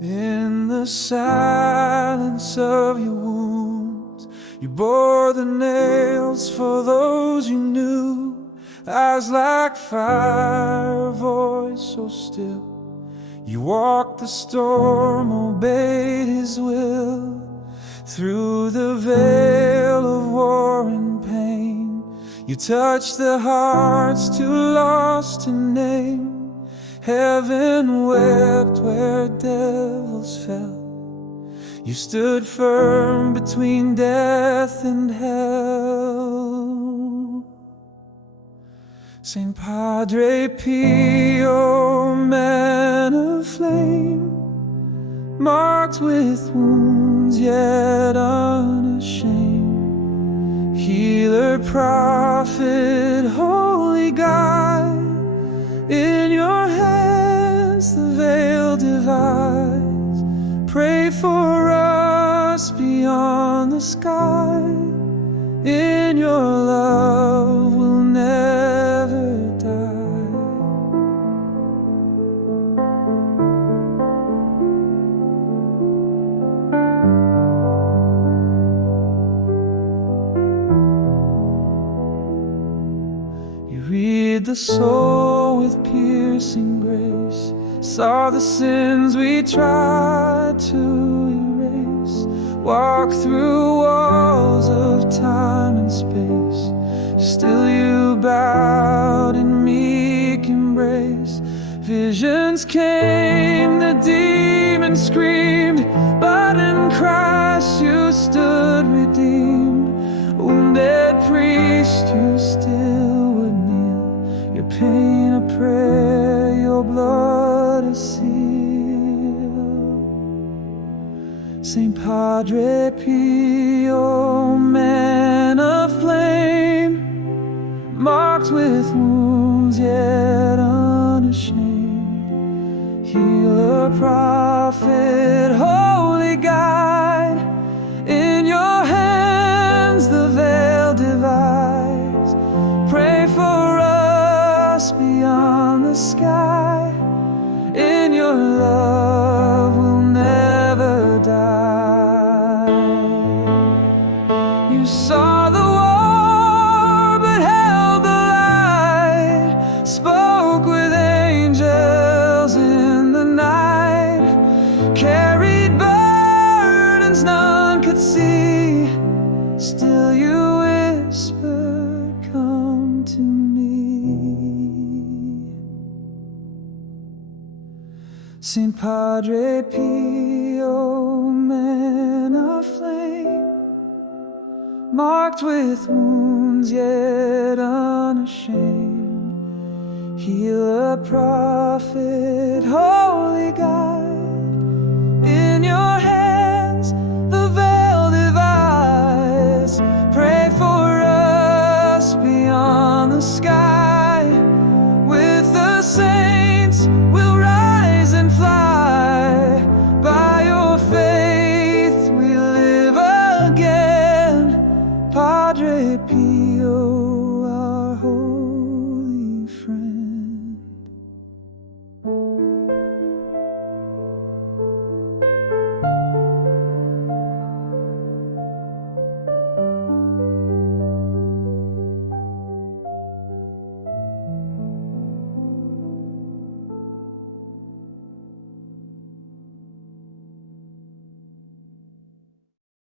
In the silence of your wounds, you bore the nails for those you knew. Eyes like fire, voice so still. You walked the storm, obeyed His will. Through the veil of war and pain, you touched the hearts too lost to name. Heaven wept where devils fell. You stood firm between death and hell. Saint Padre Pio, man of flame, marked with wounds yet unashamed. Healer, prophet, holy guide, in your hands the veil divides. Pray for us beyond the sky. In your love we'll never die. You read the soul with piercing grace, saw the sins we tried to erase, walk through walls of time and space. Still you bowed in meek embrace. Visions came, the demons screamed, but in Christ you stood redeemed. Wounded priest, you still would kneel, your pain a prayer, your blood a seal. Saint Padre Pio, man of flame, marked with wounds yet unashamed. Healer, prophet, holy guide, in your hands the veil divides. Pray for us beyond the sky. In your love we'll never die. You saw the war but held the light, spoke with angels in the night, carried burdens none could see. Still you whispered, come to me. Saint Padre Pio, man of flame, marked with wounds yet unashamed. Healer, prophet, holy guide,